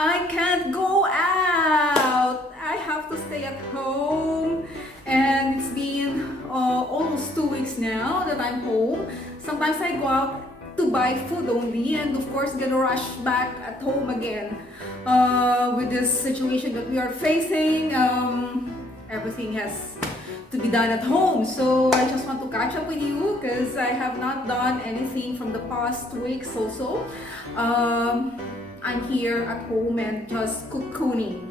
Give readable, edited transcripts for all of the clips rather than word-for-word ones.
I can't go out. I have to stay at home. And it's been almost 2 weeks now that I'm home. Sometimes I go out to buy food only, and of course gonna rush back at home again with this situation that we are facing. Everything has to be done at home, so I just want to catch up with you because I have not done anything from the past weeks also. I'm here at home and just cocooning.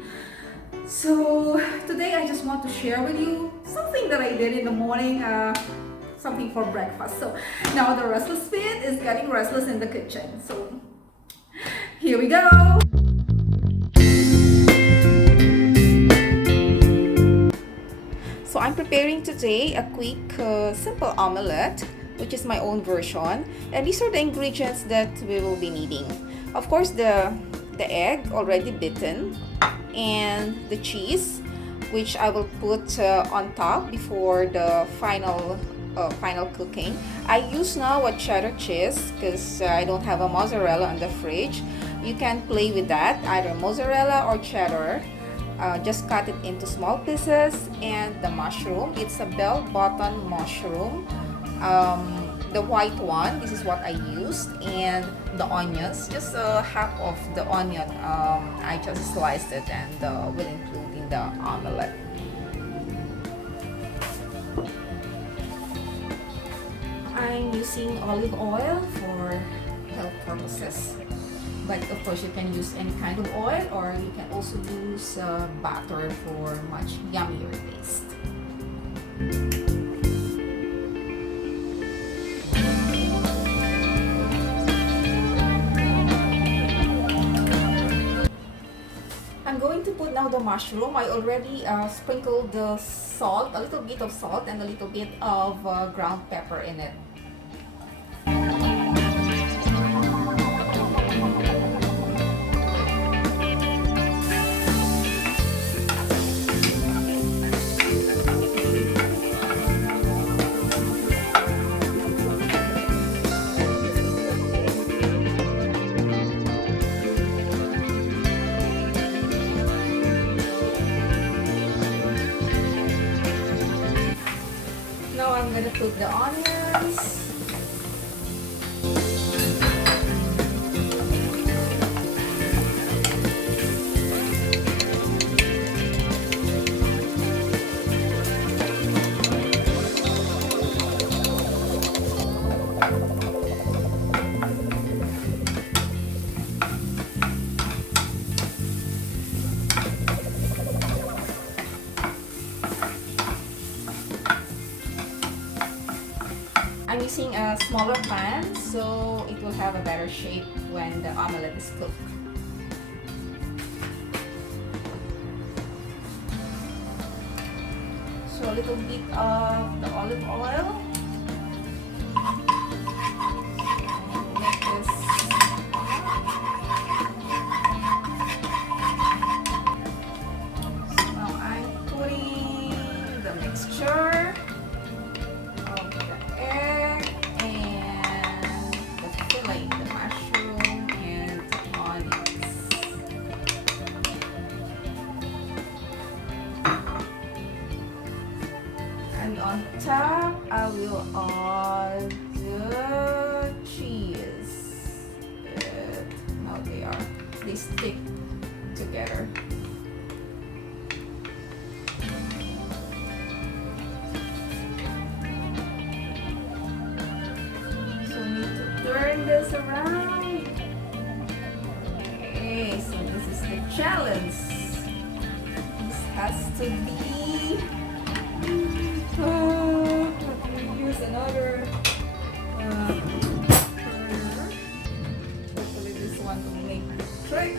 So today I just want to share with you something that I did in the morning, something for breakfast. So now the restless feet is getting restless in the kitchen. So here we go. So I'm preparing today a quick, simple omelette, which is my own version. And these are the ingredients that we will be needing. Of course, the egg already beaten, and the cheese, which I will put on top before the final cooking. I use now a cheddar cheese because I don't have a mozzarella in the fridge. You can play with that, either mozzarella or cheddar. Just cut it into small pieces. And the mushroom, it's a bell-bottom mushroom, the white one, this is what I used. And the onions, just half of the onion, I just sliced it and will include in the omelette. I'm using olive oil for health purposes, but of course you can use any kind of oil, or you can also use butter for much yummier taste. I'm going to put now the mushroom. I already sprinkled the salt, a little bit of salt and a little bit of ground pepper in it. Now I'm gonna cook the onions. I'm using a smaller pan so it will have a better shape when the omelette is cooked. So a little bit of the olive oil. Make this. So now I'm putting the mixture. And on top, I will add the cheese. Good. Now they stick together. So we need to turn this around. Okay, so this is the challenge. This has to be. Use another turner. Hopefully this one will make the trick.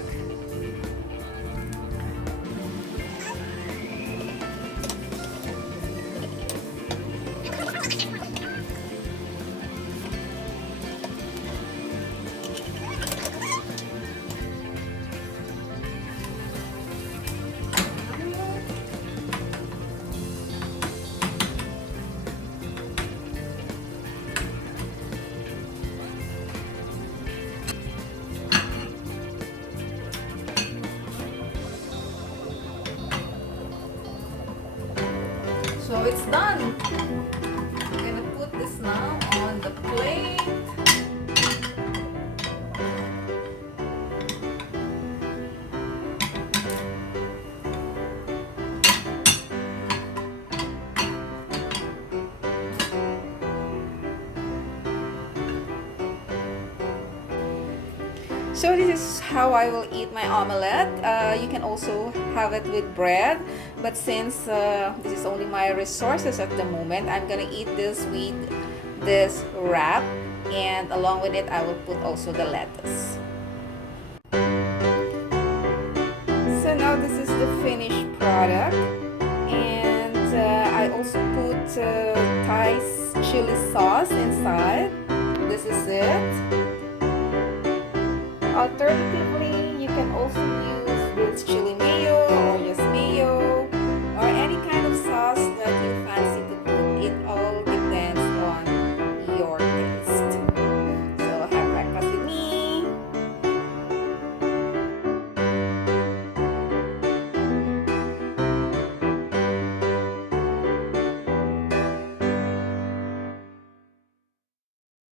done. I'm gonna put this now on the plate. So this is how I will eat my omelette. You can also have it with bread, but since this is only my resources at the moment, I'm gonna eat this with this wrap, and along with it I will put also the lettuce. So now this is the finished product, and I also put Thai chili sauce inside. This is it. Alternatively, you can also